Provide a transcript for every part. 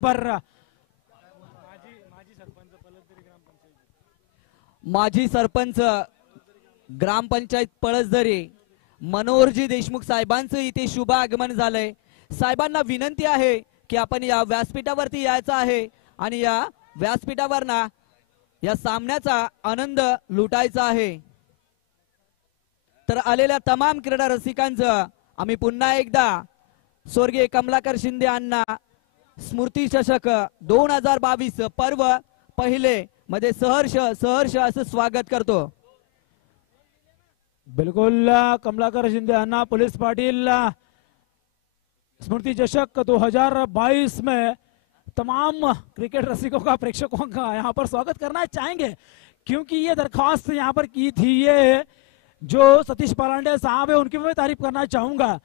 पर माजी सरपंच ग्रामपंचायत पळसदरी मनोहरजी देशमुख साहेबांचं इथे शुभ आगमन झालंय. साहेबांना विनंती आहे की आपण या व्यासपीठावरती यायचं आहे आणि या व्यासपीठावर ना या सामन्याचा आनंद लुटायचा आहे. तर आलेल्या तमाम क्रीडा रसिकांचं आम्ही पुन्हा एकदा स्वर्गीय कमलाकर शिंदे अण्णा स्मृती चषक 2022 पर्व पहिले मध्ये सहर्ष सहर्ष असं स्वागत करतो. बिल्कुल कमलाकर शिंदे अन्ना पुलिस पाटिल स्मृति चषक 2022 में तमाम क्रिकेट रसिकों का प्रेक्षकों का यहाँ पर स्वागत करना चाहेंगे, क्योंकि ये दरख्वास्त यहाँ पर की थी। ये जो सतीश पालांडे साहब है उनकी मैं तारीफ करना चाहूंगा,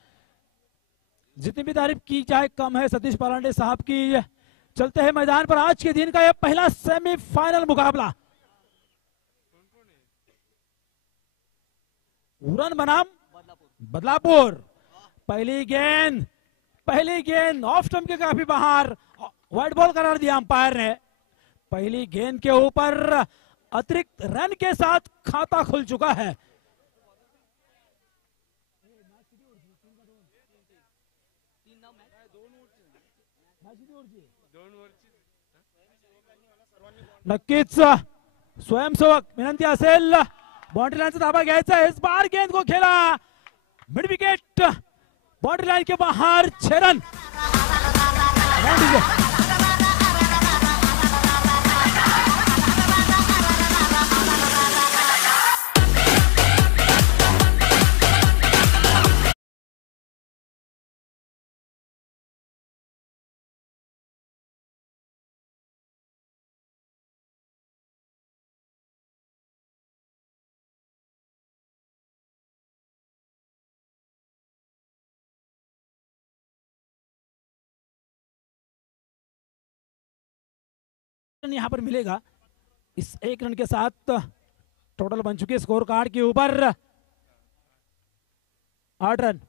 जितनी भी तारीफ की जाए कम है सतीश पालांडे साहब की। चलते हैं मैदान पर आज के दिन का यह पहला सेमीफाइनल मुकाबला। उड़न बनाम बदलापुर। पहली गेंद ऑफ स्टंप के काफी बाहर, वाइड बॉल करार दिया अंपायर ने। पहली गेंद के ऊपर अतिरिक्त रन के साथ खाता खुल चुका है। नक्कीच स्वयंसेवक विनंती असेल बाउंड्री लाइन से धावा घ्यायचा है। इस बार गेंद को खेला मिड विकेट, बाउंड्री लाइन के बाहर 6 रन। यहां पर मिलेगा। इस 1 रन के साथ टोटल बन चुके स्कोर कार्ड के ऊपर 8 रन।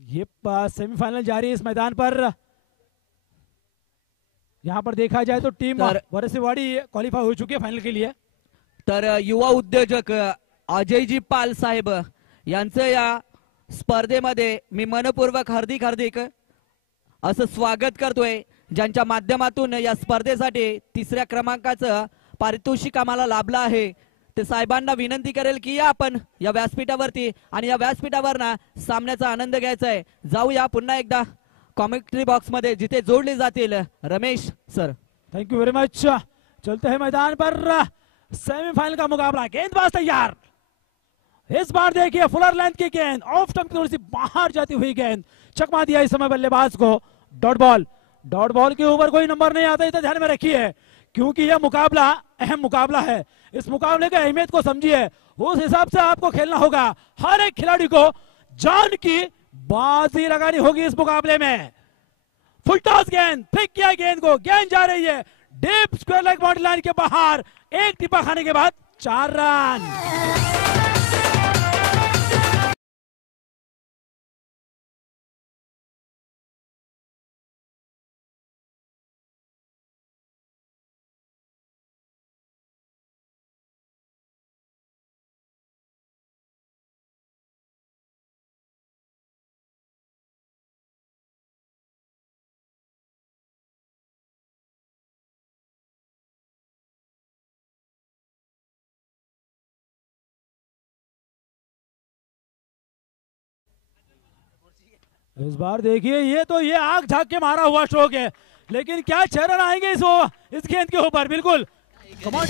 ये सेमीफाइनल जारी है इस मैदान पर। यहां पर देखा जाए तो टीम वरसेवाड़ी क्वालिफाई हो चुकी है फाइनल के लिए। तर युवा उद्योजक अजयजी पाल साहेब यांचं या स्पर्धेमध्ये मी मनपूर्वक हार्दिक असं स्वागत करतोय, ज्यांच्या माध्यमातून या स्पर्धेसाठी 3ऱ्या क्रमांकाचं पारितोषिक आम्हाला लाभलं आहे। ते साहेबांना विनंती करेल की या आपण या व्यासपीठावरती आणि या व्यासपीठावर ना सामन्याचा आनंद घ्यायचा आहे। जाऊया पुन्हा एकदा कॉमेंट्री बॉक्स मध्ये जिथे जोडले जातील Ramesh sir. Thank you very much. चलते हैं मैदान पर सेमीफाइनल का मुकाबला। गेंदबाज तैयार। इस बार देखिए फुलर लेंथ की गेंद, ऑफ स्टंप थोड़ी सी बाहर जाती हुई गेंद, चकमा दिया इस समय बल्लेबाज को। डॉट बॉल के ऊपर कोई नंबर नहीं आता, इतना ध्यान में रखिए, क्योंकि यह मुकाबला अहम मुकाबला है। इस मुकाबले की अहमियत को समझिए, उस हिसाब से आपको खेलना होगा। हर एक खिलाड़ी को जान की बाजी लगानी होगी इस मुकाबले में। फुल टॉस गेंद, फेंक किया गेंद को, गेंद जा रही है deep square leg boundary line के बाहर। एक टिप्पा खाने के बाद 4 रन। इस बार देखिए ये आग झाग के मारा हुआ स्ट्रोक है, लेकिन क्या 6 रन आएंगे इस गेंद के ऊपर। बिल्कुल कमांड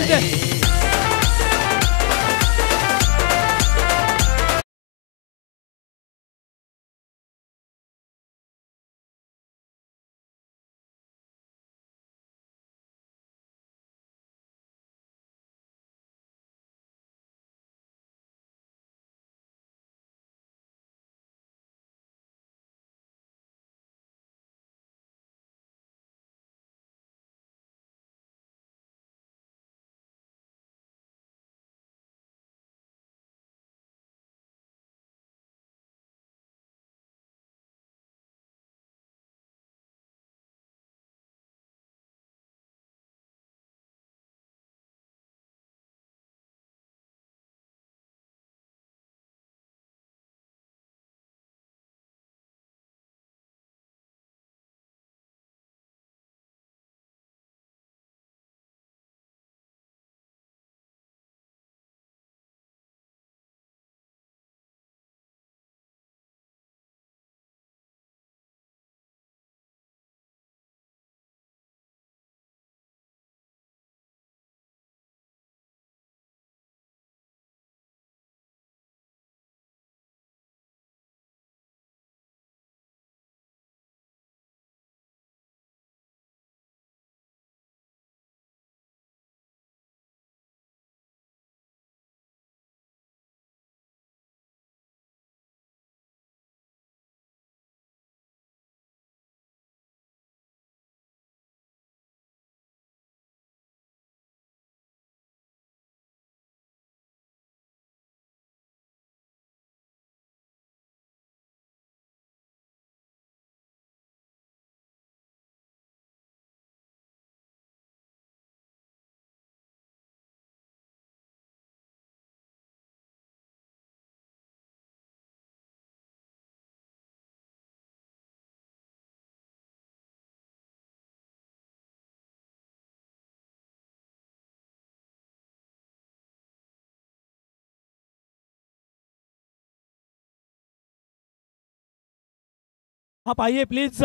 आप आइए प्लीज,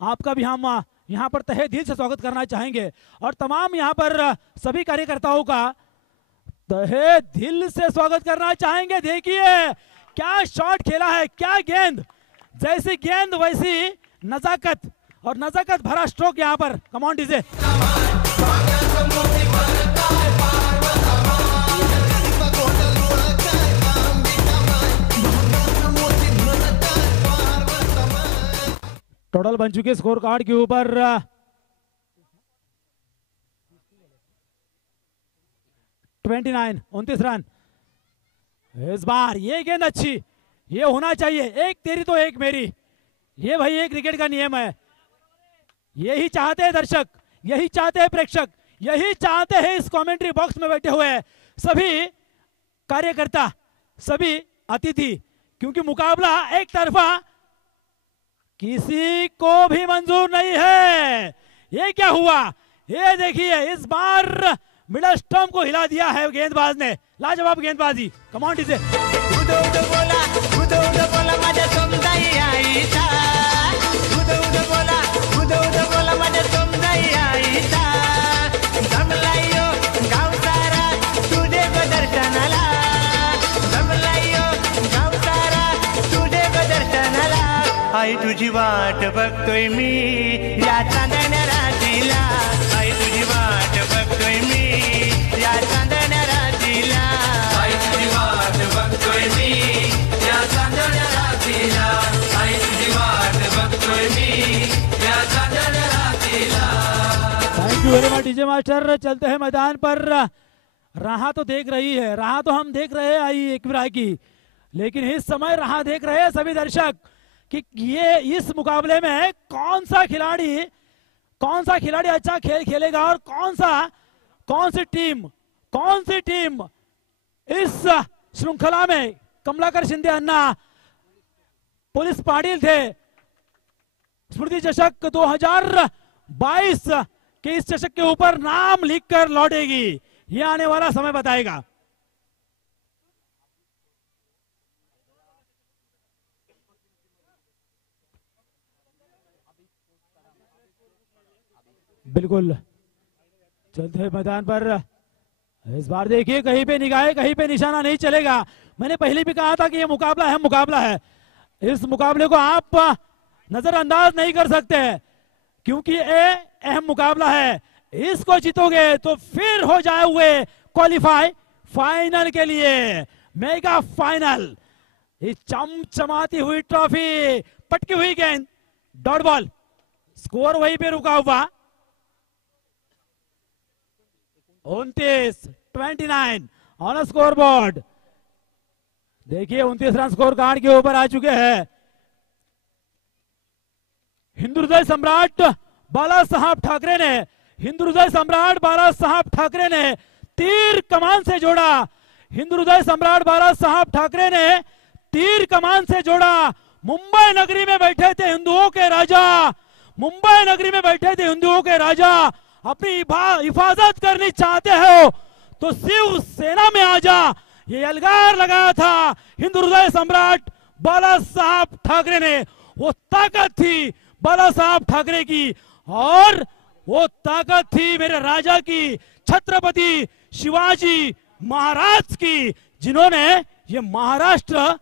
आपका भी हम यहाँ पर तहे दिल से स्वागत करना चाहेंगे और तमाम यहाँ पर सभी कार्यकर्ताओं का तहे दिल से स्वागत करना चाहेंगे। देखिए क्या शॉट खेला है, क्या गेंद, जैसी गेंद वैसी नजाकत और नजाकत भरा स्ट्रोक यहाँ पर। Come on DJ. टोटल बन चुके स्कोर कार्ड के ऊपर 29 रन। इस बार ये गेंद अच्छी, ये होना चाहिए, एक तेरी तो एक मेरी, ये भाई एक क्रिकेट का नियम है। यही चाहते हैं दर्शक, यही चाहते हैं प्रेक्षक, यही चाहते हैं इस कमेंट्री बॉक्स में बैठे हुए सभी कार्यकर्ता, सभी अतिथि, क्योंकि मुकाबला एक तरफा किसी को भी मंजूर नहीं है। ये क्या हुआ, ये देखिए इस बार मिडल स्टंप को हिला दिया है गेंदबाज ने, लाजवाब गेंदबाजी। कम ऑन डीजे। आई तुझी वाट बघतोय मी या चांदण्या रात्रीला, आई तुझी वाट बघतोय मी या चांदण्या रात्रीला, आई तुझी वाट बघतोय मी या चांदण्या रात्रीला, आई तुझी वाट बघतोय मी या चांदण्या रात्रीला। Thank you very much DJ master. चलते हैं मैदान पर। राह तो देख रही है, राह तो हम देख रहे हैं आई एकविरा की, लेकिन इस समय राह देख रहे हैं सभी दर्शक कि ये इस मुकाबले में कौन सा खिलाड़ी अच्छा खेल खेलेगा और कौन सी टीम इस श्रृंखला में। कमलाकर शिंदे अन्ना, पुलिस पाटिल थे, स्मृति चषक 2022 के इस चषक के ऊपर नाम लिखकर लौटेगी, ये आने वाला समय बताएगा। बिल्कुल चलते हैं मैदान पर। इस बार देखिए कहीं पे निगाहें, कहीं पे निशाना नहीं चलेगा। मैंने पहले भी कहा था कि ये मुकाबला है। इस मुकाबले को आप नजरअंदाज नहीं कर सकते, क्योंकि ये अहम मुकाबला है। इसको जीतोगे तो फिर हो जाए हुए क्वालिफाई फाइनल के लिए, मेगा फाइनल। ये चमचमाती हुई ट्रॉफी, पटकी हुई गेंद, डॉट बॉल, स्कोर वहीं पे रुका हुआ। 29 ऑन स्कोर बोर्ड। देखिए 29 रन स्कोर कार्ड के ऊपर आ चुके हैं। हिंदू हृदय सम्राट बाला साहब ठाकरे ने तीर कमान से जोड़ा। हिंदू हृदय सम्राट बाला साहब ठाकरे ने तीर कमान से जोड़ा। मुंबई नगरी में बैठे थे हिंदुओं के राजा, अपनी हिफाजत करनी चाहते हो तो शिव सेना में आजा, ये अलगार लगाया था हिंदू हृदय सम्राट बाला साहब ठाकरे ने। वो ताकत थी बाला साहब ठाकरे की, और वो ताकत थी मेरे राजा की, छत्रपति शिवाजी महाराज की, जिन्होंने ये महाराष्ट्र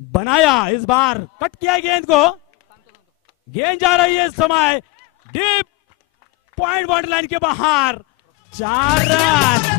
बनाया। इस बार कट किया गेंद को, गेंद जा रही है इस समय डीप पॉइंट बाउंड्री लाइन के बाहर। 4 रन।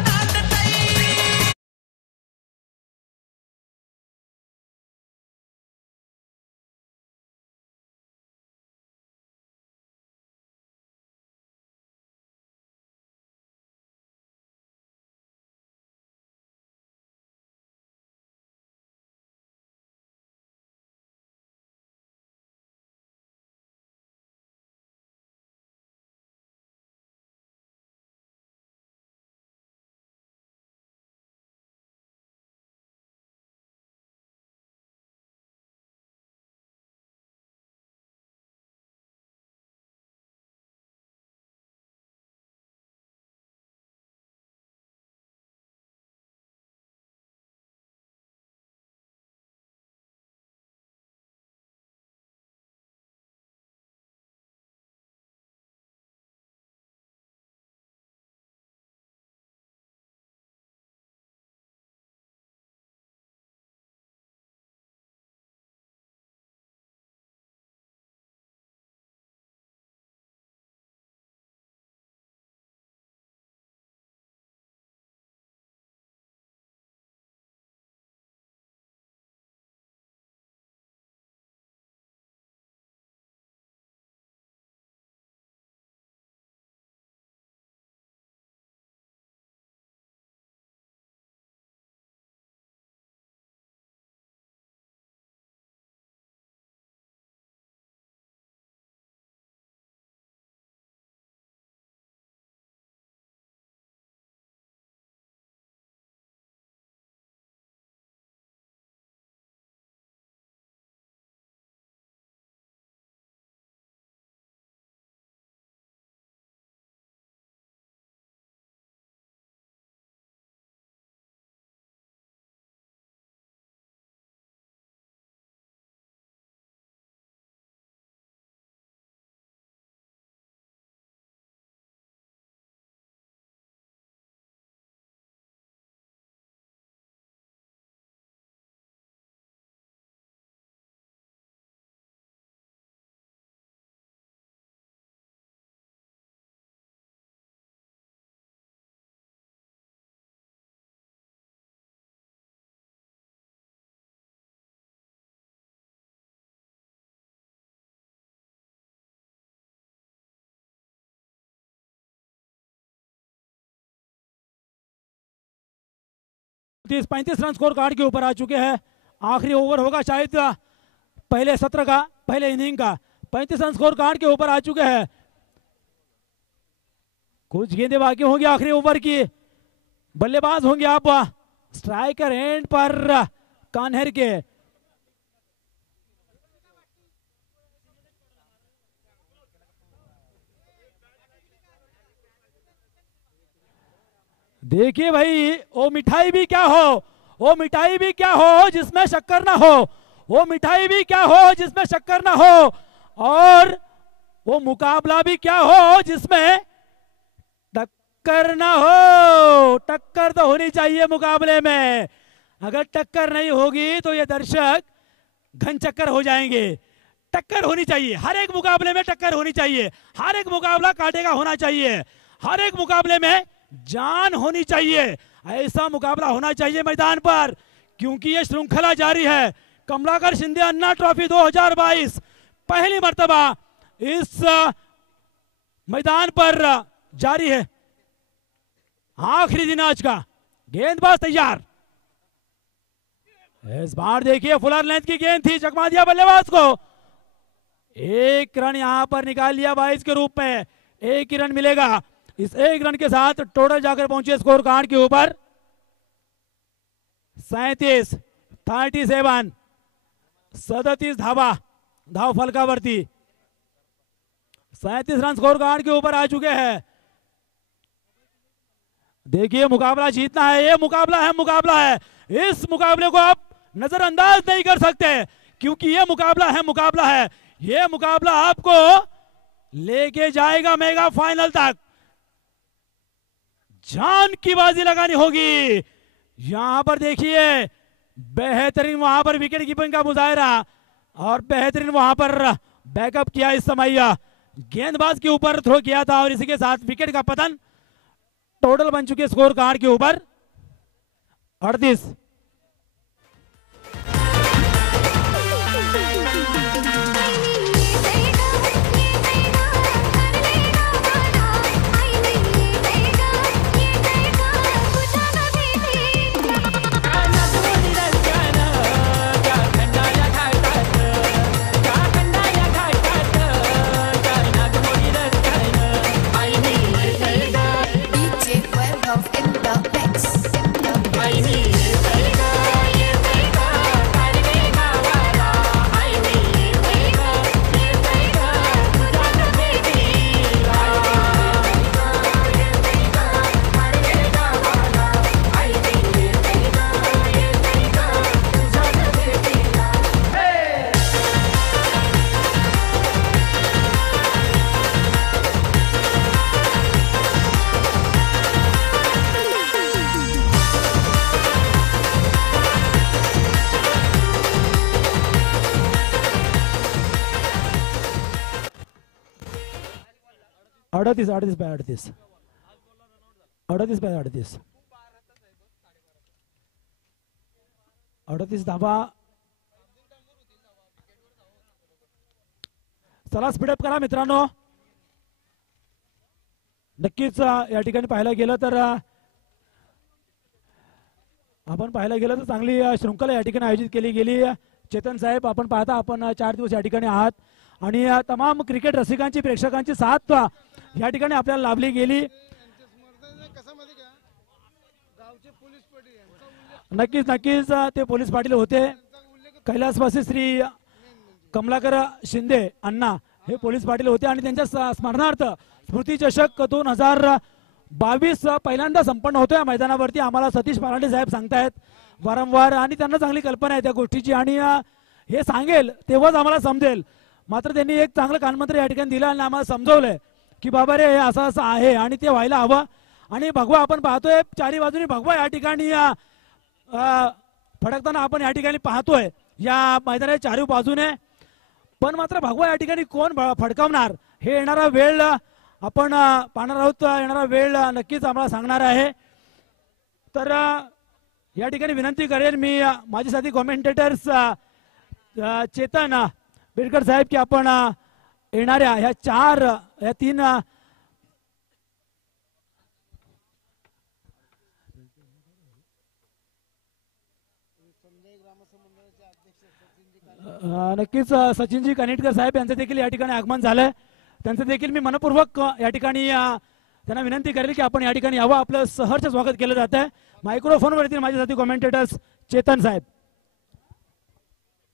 35 रन स्कोर कार्ड के ऊपर आ चुके हैं। आखिरी ओवर होगा शायद पहले सत्र का, पहले इनिंग का। 35 रन स्कोर कार्ड के ऊपर आ चुके हैं। कुछ गेंदें बाकी होंगी आखिरी ओवर की। बल्लेबाज होंगे आप स्ट्राइकर एंड पर कान्हेर के। देखिए भाई, वो मिठाई भी क्या हो, वो मिठाई भी क्या हो जिसमें शक्कर ना हो, वो मिठाई भी क्या हो जिसमें शक्कर ना हो, और वो मुकाबला भी क्या हो जिसमें टक्कर ना हो। टक्कर तो होनी चाहिए मुकाबले में। अगर टक्कर नहीं होगी तो ये दर्शक घन चक्कर हो जाएंगे। टक्कर होनी चाहिए, हर एक मुकाबले में टक्कर होनी चाहिए। हर एक मुकाबला कांटे का होना चाहिए। हर एक मुकाबले में जान होनी चाहिए। ऐसा मुकाबला होना चाहिए मैदान पर, क्योंकि ये श्रृंखला जारी है। कमलाकर शिंदे अन्ना ट्रॉफी 2022 पहली मर्तबा इस मैदान पर जारी है। आखिरी दिन आज का। गेंदबाज तैयार। इस बार देखिए फुलर लेंथ की गेंद थी, चकमा दिया बल्लेबाज को। एक रन यहां पर निकाल लिया 22 के रूप में। एक ही रन मिलेगा। इस एक रन के साथ टोटल जाकर पहुंचे स्कोर कार्ड के ऊपर 37 37 धावा, धाव फलकावरती। 37 रन स्कोर कार्ड के ऊपर आ चुके हैं। देखिए मुकाबला जीतना है, ये मुकाबला है। इस मुकाबले को आप नजरअंदाज नहीं कर सकते, क्योंकि ये मुकाबला है। ये मुकाबला आपको लेके जाएगा मेगा फाइनल तक। जान की बाजी लगानी होगी। यहां पर देखिए बेहतरीन वहां पर विकेट कीपिंग का मुजाहरा, और बेहतरीन वहां पर बैकअप किया। इस समय गेंदबाज के ऊपर थ्रो किया था, और इसी के साथ विकेट का पतन। टोटल बन चुके स्कोर कार्ड के ऊपर 38। अडतीस 38 धावा। चला स्पीडअप करा मित्रांनो। नक्कीच या ठिकाणी पाहायला गेलं तर चांगली श्रृंखला या ठिकाणी आयोजित केली गेली। चेतन साहेब, आपण पाहता आपण 4 दिवस या ठिकाणी आहात, आणि तमाम क्रिकेट रसिकांची, प्रेक्षकांची साथ या ठिकाणी आपल्याला लाभली गेली। नक्कीच ते पोलीस पाटील होते। कैलासवासी श्री कमलाकर शिंदे अण्णा हे पोलीस पाटील होते, आणि त्यांच्या स्मरणार्थ स्मृती चषक 2022 पहिल्यांदा संपन्न होतोय या मैदानावरती। आम्हाला सतीश परांडे साहेब सांगतायत वारंवार, आणि त्यांना चांगली कल्पना आहे त्या गोष्टीची, आणि हे सांगेल तेव्हाच आम्हाला समजेल। मात्र त्यांनी एक चांगलं कानमंत्र या ठिकाणी दिलं आणि आम्हाला समजवलंय की बाबा रे, हे असं असं आहे आणि ते व्हायला हवं। आणि भगवा आपण पाहतोय, चारी बाजूनी भगवा या ठिकाणी फडकताना आपण या ठिकाणी पाहतोय या मैदानाच्या चारी बाजूने। पण मात्र भगवा या ठिकाणी कोण फडकावणार हे येणारा वेळ आपण पाहणार आहोत। येणारा वेळ नक्कीच आम्हाला सांगणार आहे। तर या ठिकाणी विनंती करेन मी माझे साथी कॉमेंटेटर्स चेतन बिडकर साहेब की आपण येणाऱ्या ह्या 3 नक्कीच सचिनजी कानिटकर साहेब यांचं देखील या ठिकाणी आगमन झालंय. त्यांचं देखील मी मनपूर्वक या ठिकाणी त्यांना विनंती करेल की आपण या ठिकाणी यावं. आपलं सहर्ष स्वागत केलं जात आहे. मायक्रोफोनवरती माझे साथी कॉमेंटेटर्स चेतन साहेब.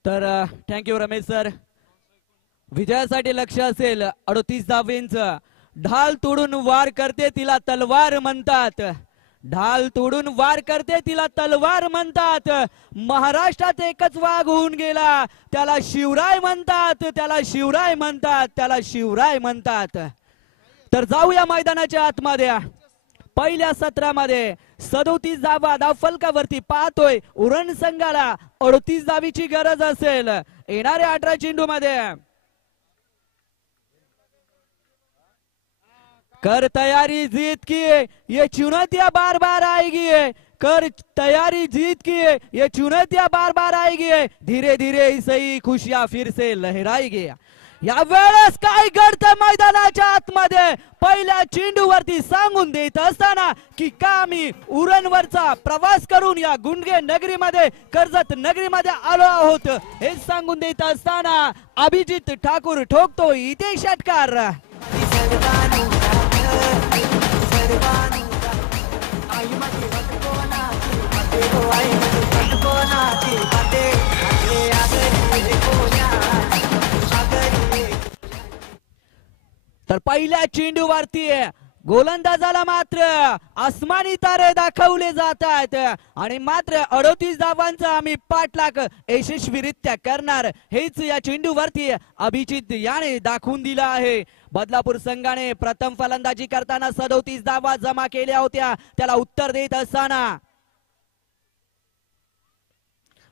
तर थँक्यू रमेश सर. विजयासाठी लक्ष असेल 38 धावेंचं. ढाल तोडून वार करते तिला तलवार म्हणतात. ढाल तोडून वार करते तिला तलवार म्हणतात. महाराष्ट्रात एकच वाघ होऊन गेला त्याला शिवराय म्हणतात. त्याला शिवराय म्हणतात. त्याला शिवराय म्हणतात. तर जाऊया मैदानाच्या आतमध्ये. पहिल्या सत्रामध्ये 37 धावा धावफलकावरती पाहतोय. उरण संघाला 38 धावीची गरज असेल येणाऱ्या 18 चेंडू मध्ये. कर तैयारी जीत की ये चुनौतियां बार बार आएगी. कर तैयारी जीत की ये चुनौतियां बार बार आएगी. धीरे धीरे ही सही खुशियां फिर से लहराएगी. या वेळेस काय घडतं मैदानाच्या आतमध्ये. पहिल्या चेंडूवरती सांगून देत असताना की का मी उरणवरचा प्रवास करून या गुंडगे नगरीमध्ये कर्जत नगरीमध्ये आलो आहोत हे सांगून देत असताना अभिजित ठाकूर ठोकतो इथे षटकार. तर पहिल्या चेंडूवरती गोलंदाजाला मात्र आसमानी तारे दाखवले जात आहेत आणि मात्र 38 धावांचा आम्ही पाठलाग यशस्वीरित्या करणार हेच या चेंडूवरती अभिजित याने दाखवून दिलं आहे. बदलापूर संघाने प्रथम फलंदाजी करताना 37 धावा जमा केल्या होत्या. त्याला उत्तर देत असताना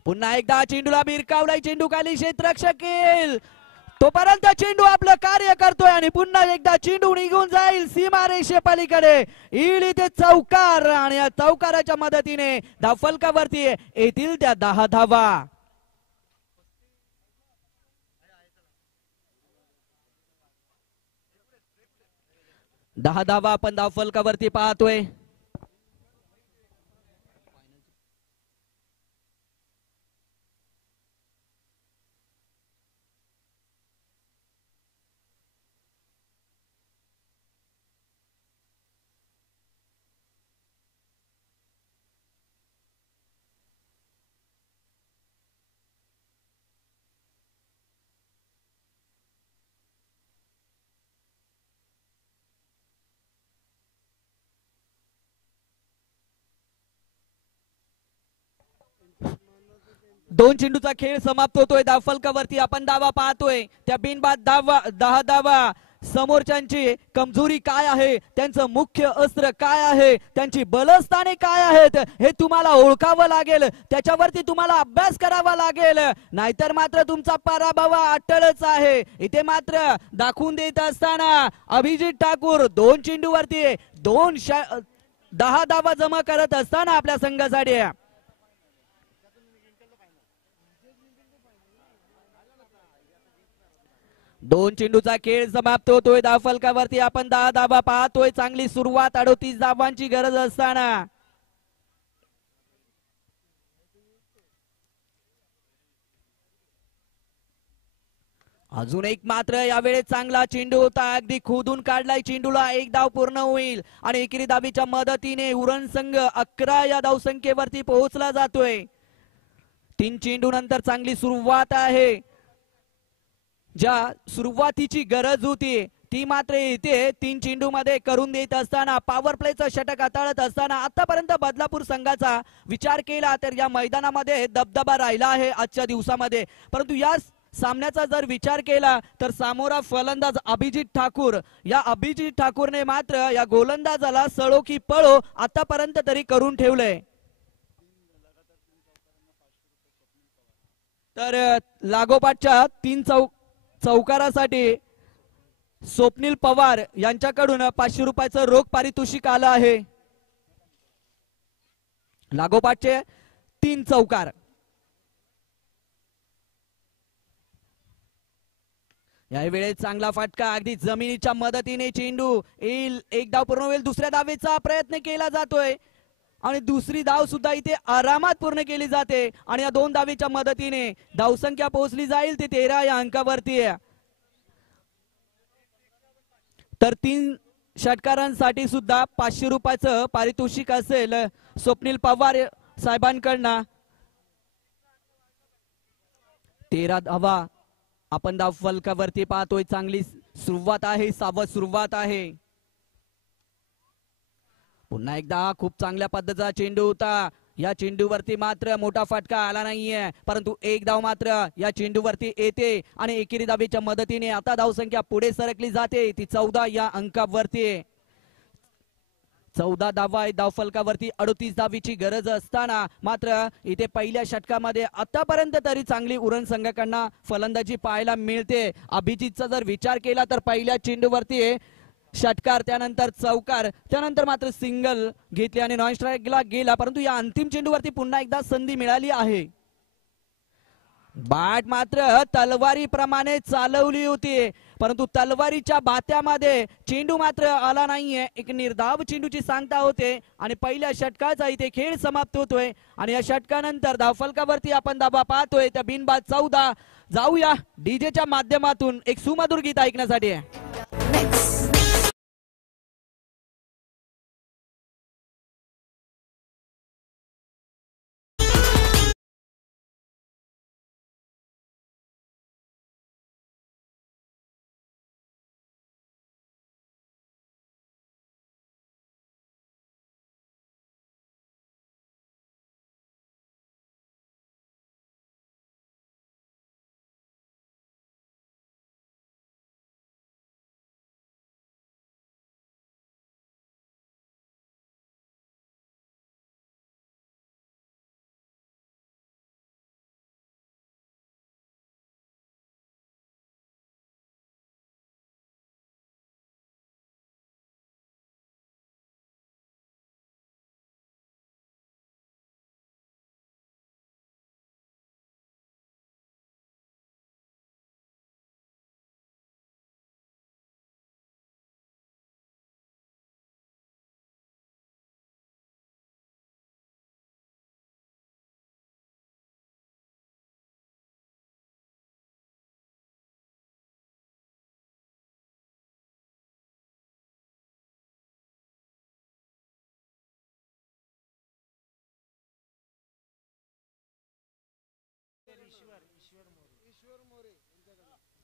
पुन्हा एकदा चेंडूला भिरकावलाय. चेंडू खाली क्षेत्ररक्षक येईल तोपर्यंत चेंडू आपलं कार्य करतोय आणि पुन्हा एकदा चेंडू निघून जाईल सीमारेषे पलीकडे. येईल इथे चौकार आणि या चौकाराच्या मदतीने धावफलकावरती येतील त्या 10 धावा. दहा धावा आपण धावफलकावरती पाहतोय. दोन चेंडूचा खेळ समाप्त होतोय. धावफलकावरती आपण धावा पाहतोय. त्या बिनबाद धावा 10 धावा. समोरच्यांची कमजोरी काय आहे, त्यांचं मुख्य अस्त्र काय आहे, त्यांची बलस्थाने काय आहेत हे तुम्हाला ओळखावं लागेल. त्याच्यावरती तुम्हाला अभ्यास करावा लागेल. नाहीतर मात्र तुमचा पराभव अटळच आहे. इथे मात्र दाखवून देत असताना अभिजित ठाकूर 2 चेंडूवरती 10 धावा जमा करत असताना आपल्या संघासाठी 2 चेंडूचा खेळ समाप्त होतोय. धावफलकावरती आपण 10 धावा पाहतोय. चांगली सुरुवात 38 धावांची गरज असताना अजून एक मात्र यावेळेस चांगला चेंडू होता. अगदी खोदून काढलाय चेंडूला. एक धाव पूर्ण होईल आणि एकेरी धावीच्या मदतीने उरण संघ 11 या धावसंख्येवरती पोहोचला जातोय. 3 चेंडू नंतर चांगली सुरुवात आहे. ज्या सुरुवातीची गरज होती ती मात्र इथे 3 चेंडू मध्ये करून देत असताना पॉवर प्लेचं षटक हाताळत असताना आतापर्यंत बदलापूर संघाचा विचार केला तर या मैदानामध्ये दबदबा राहिला आहे आजच्या दिवसामध्ये. परंतु या सामन्याचा जर विचार केला तर समोरा फलंदाज अभिजित ठाकूर, या अभिजित ठाकूरने मात्र या गोलंदाजाला सळो की पळो आतापर्यंत तरी करून ठेवलंय. तर लागोपाठच्या 3 चौकारासाठी स्वप्नील पवार यांच्याकडून 500 रुपयाचं रोख पारितोषिक आलं आहे. लागोपाठचे 3 चौकार. यावेळेस चांगला फटका अगदी जमिनीच्या मदतीने चेंडू येईल. एक धाव पूर्ण होईल. दुसऱ्या धावेचा प्रयत्न केला जातोय. आणि दुसरी धाव सुद्धा इथे आरामात पूर्ण केली जाते आणि या 2 धावेच्या मदतीने धावसंख्या पोहोचली जाईल ते 13 या अंकावरती आहे. तर 3 षटकारांसाठी सुद्धा 500 रुपयाचं पारितोषिक असेल स्वप्नील पवार साहेबांकडनं. 13 धावा आपण धाव फलकावरती पाहतोय. चांगली सुरुवात आहे, सावध सुरुवात आहे. पुन्हा एकदा खूप चांगल्या पद्धतीचा चेंडू होता. या चेंडूवरती मात्र मोठा फटका आला नाहीये, परंतु एक धाव मात्र या चेंडूवरती येते आणि एकेरी धावेच्या मदतीने आता धावसंख्या पुढे सरकली जाते. ती 14 या अंकावरती आहे. 14 धावा धाव फलकावरती 38 धावीची गरज असताना मात्र इथे पहिल्या षटकामध्ये आतापर्यंत तरी चांगली उरण संघाकडनं फलंदाजी पाहायला मिळते. अभिजितचा जर विचार केला तर पहिल्या चेंडूवरती षटकार, त्यानंतर चौकार, त्यानंतर मात्र सिंगल घेतली आणि नॉन स्ट्राईकला गेला, परंतु या अंतिम चेंडूवरती पुन्हा एकदा संधी मिळाली आहे. बॅट मात्र तलवारीप्रमाणे चालवली होती, परंतु तलवारीच्या बात्यामध्ये चेंडू मात्र आला नाहीये. एक निर्धाव चेंडूची सांगता होते आणि पहिल्या षटकाचा इथे खेळ समाप्त होतोय आणि या षटकानंतर धावफलकावरती आपण धावा पाहतोय त्या बिनबाद 14. जाऊया डीजेच्या माध्यमातून एक सुमधुर गीत ऐकण्यासाठी.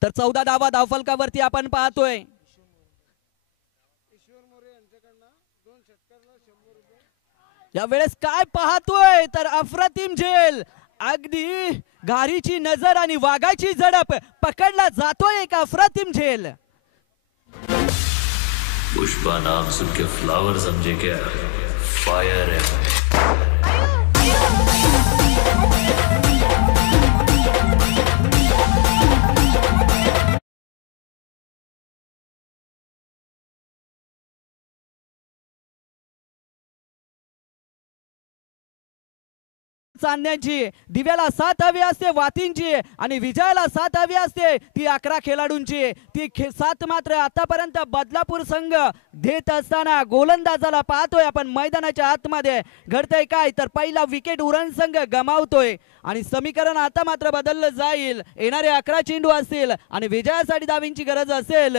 तर 14 धावा धावफलकावरती आपण पाहतोय. या वेळेस काय पाहतोय तर अफरातीम झेल, अगदी घारीची नजर आणि वाघाची झडप, पकडला जातोय एक अफरातीम झेल. पुष्पा नाम सुन के फ्लावर समझे क्या? फायर है. चांदण्याची, दिव्याला 7 हवी असते वातींची आणि विजयाला 7 हवी असते ती 11 खेळाडूंची. ती 7 मात्र आतापर्यंत बदलापूर संघ देत असताना गोलंदाजाला पाहतोय आपण मैदानाच्या आतमध्ये. घडतंय काय तर पहिला विकेट उरण संघ गमावतोय आणि समीकरण आता मात्र बदललं जाईल. येणारे 11 चेंडू असतील आणि विजयासाठी धावींची गरज असेल.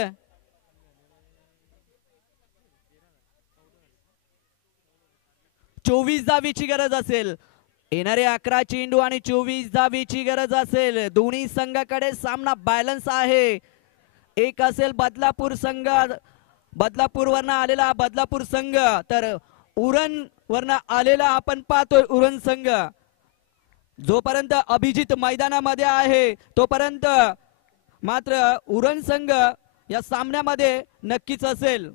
चोवीस धावीची गरज असेल. येणारे 11 चेंडू आणि 24 धावीची गरज असेल. दोन्ही संघाकडे सामना बॅलन्स आहे. एक असेल बदलापूर संघ, बदलापूर वरनं आलेला बदलापूर संघ, तर उरण वरनं आलेला आपण पाहतोय उरण संघ. जोपर्यंत अभिजित मैदानामध्ये आहे तोपर्यंत मात्र उरण संघ या सामन्यामध्ये नक्कीच असेल.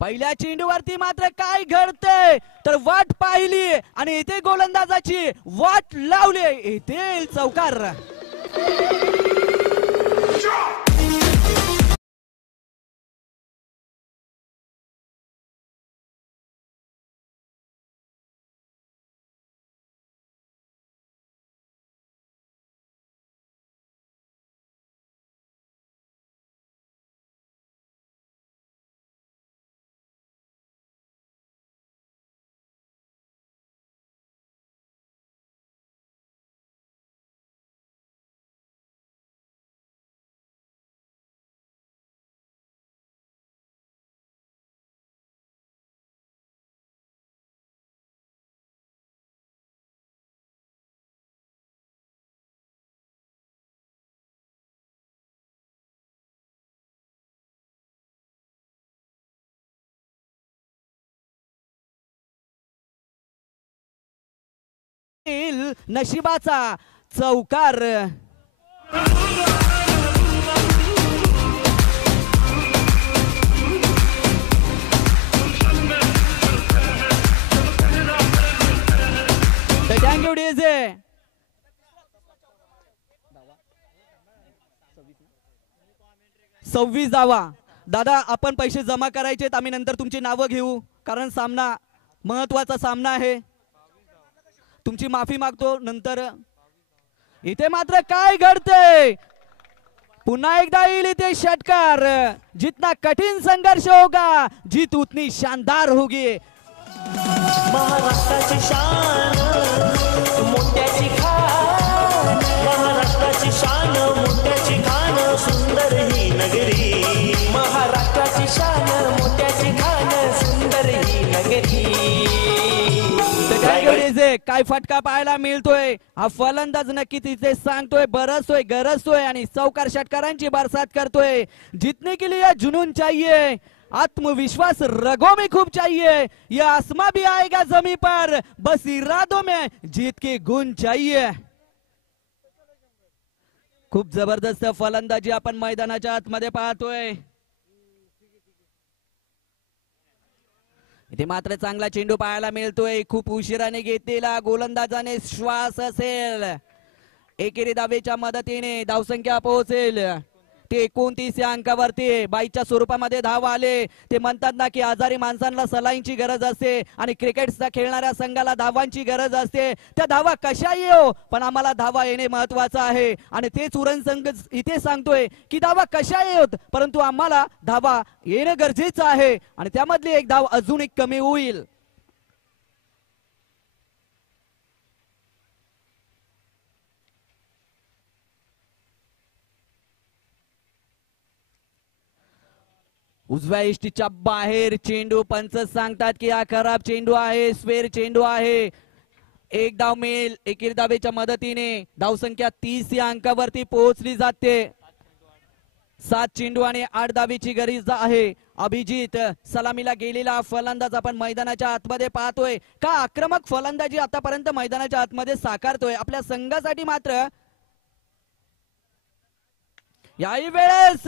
पहिल्या चेंडूवरती मात्र काय घडतंय तर वाट पाहिली आणि इथे गोलंदाजाची वाट लावली. इथे चौकार. नशिबाचा चौकार. Thank you DJ. 26 धावा. दादा आपण पैसे जमा करायचेत, आम्ही नंतर तुमची नावं घेऊ कारण सामना महत्वाचा सामना आहे. तुमची माफी मागतो नंतर. इथे मात्र काय घडतंय, पुन्हा एकदा येईल इथे षटकार. जितना कठीण संघर्ष होगा जीत उतनी शानदार होगी. महाराष्ट्राची शान मोत्याची खान, महाराष्ट्राची शान मोत्याची खान, सुंदर ही नगरी. महाराष्ट्राची शान मोत्याची खान, सुंदर ही नगरी. काय फटका पाहायला मिळतोय. हा फलंदाज नक्की तिथे सांगतोय बरसतोय गरजतोय आणि चौकार षटकारांची बरसात करतोय. जीतने के लिए जुनून चाहिए, आत्मविश्वास रगों में खूब चाहिए. यह आसमां भी आएगा जमीन पर, बस इरादों में जीत के गुण चाहिए. खूप जबरदस्त फलंदाजी आपण मैदानाच्या आतमध्ये पाहतोय. इथे मात्र चांगला चेंडू पाहायला मिळतोय. खूप उशिराने घेतलेला गोलंदाजाने श्वास असेल. एकेरी धावेच्या मदतीने धावसंख्या पोहोचेल ते 29 या अंकावरती. बाईच्या स्वरूपामध्ये धावा आले. ते म्हणतात ना की आजारी माणसांना सलाईंची गरज असते आणि क्रिकेटचा खेळणाऱ्या संघाला धावांची गरज असते. त्या धावा कशा येऊ पण आम्हाला धावा येणे महत्वाचं आहे आणि तेच उरण संघ इथे सांगतोय की धावा कशा येत परंतु आम्हाला धावा येणं गरजेचं आहे आणि त्यामधली एक धाव अजून एक कमी होईल. उजव्या इष्टीच्या बाहेर चेंडू. पंच सांगतात की हा खराब चेंडू आहे, स्क्वेअर चेंडू आहे. एक धाव मिळेल एकेरी धावेच्या मदतीने. धावसंख्या 30 या अंकावरती पोहोचली जाते. 7 चेंडू आणि 8 धावेची गरज आहे. अभिजित सलामीला गेलेला फलंदाज आपण मैदानाच्या आतमध्ये पाहतोय. का आक्रमक फलंदाजी आतापर्यंत मैदानाच्या आतमध्ये साकारतोय आपल्या संघासाठी. मात्र याही वेळेस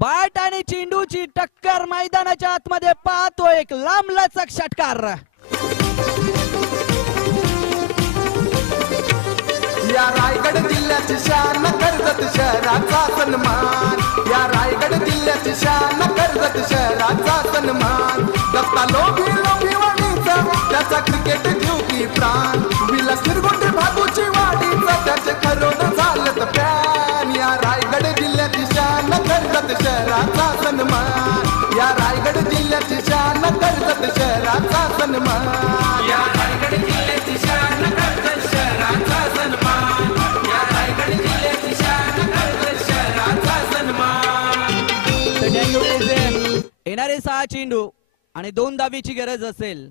बॅट आणि चेंडूची टक्कर मैदानाच्या आतमध्ये पाहतोय. एक लांबलचक षटकार. या रायगड जिल्ह्याची शान कर्जत शहराचा सन्मान. या रायगड जिल्ह्याची शान कर्जत शहराचा सन्मान. दत्ता लोभी लोभी वाणीचा त्याचा क्रिकेट जीव की प्राण. विलास निरगुंडे भागूची वाडीचा त्याचे खरोन झालं प्यान. या रायगड जिल्ह्याची शान कर्जत शहराचा सन्मान. या रायगड जिल्ह्याची शान कर्जत शहराचा सन्मान. या रायगड जिल्ह्याची शान कर्जत शहराचा सन्मान. या रायगड जिल्ह्याची शान कर्जत शहराचा सन्मान. येणारे 6 चेंडू आणि 2 धावेची गरज असेल.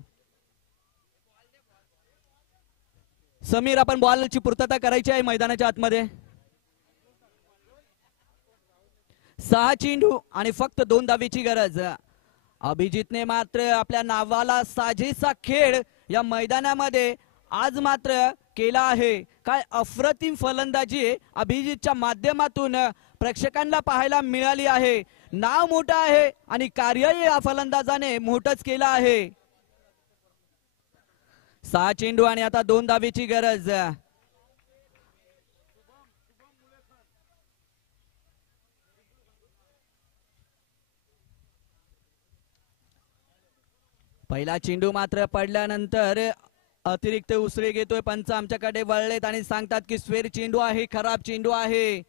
समीर आपण बॉलची पूर्तता करायची आहे मैदानाच्या आतमध्ये. 6 चेंडू आणि फक्त 2 धावेची गरज. अभिजितने मात्र आपल्या नावाला साजेसा खेळ या मैदानामध्ये आज मात्र केला आहे. काय अप्रतिम फलंदाजी अभिजितच्या माध्यमातून प्रेक्षकांना पाहायला मिळाली आहे. नाव मोठं आहे आणि कार्यही या फलंदाजाने मोठंच केलं आहे. 6 चेंडू आणि आता 2 धावेची गरज. पहिला चेंडू मात्र पडल्यानंतर अतिरिक्त उसळी घेतोय. पंच आमच्याकडे वळलेत आणि सांगतात की स्क्वेअर चेंडू आहे, खराब चेंडू आहे.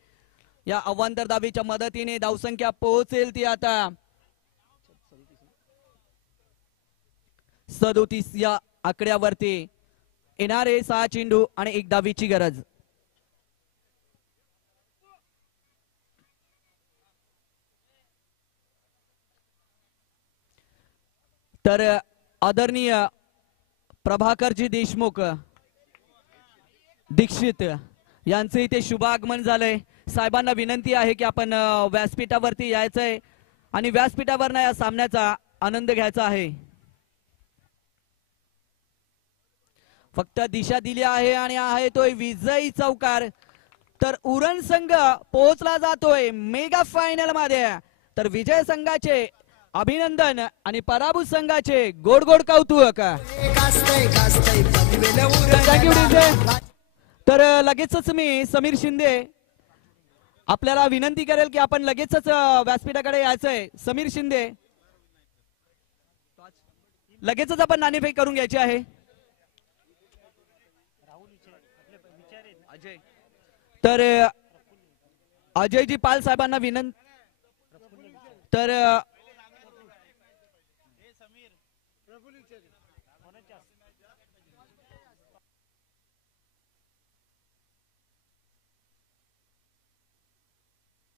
या अवांतर धावेच्या मदतीने धावसंख्या पोहोचेल ती आता 37 या आकड्यावरती. येणारे 6 चेंडू आणि 1 धावेची गरज. तर आदरणीय प्रभाकरजी देशमुख दीक्षित यांचे इथे शुभागमन झालंय. साहेबांना विनंती आहे की आपण व्यासपीठावरती यायचंय आणि व्यासपीठावर या सामन्याचा आनंद घ्यायचा आहे. फक्त दिशा दिली आहे आणि आहे तोय विजयी चौकार. तर उरण संघ पोहोचला जातोय मेगा फायनल मध्ये. तर विजय संघाचे अभिनंदन आणि पराभूत संघाचे गोड गोड कौतुक. Thank you DJ. तर लगेचच मी समीर शिंदे आपल्याला विनंती करेल की आपण लगेचच व्यासपीठाकडे यायचंय. समीर शिंदे लगेचच आपण नाणेफेक करून घ्यायची आहे. तर अजयजी पाल साहेबांना विनंती. तर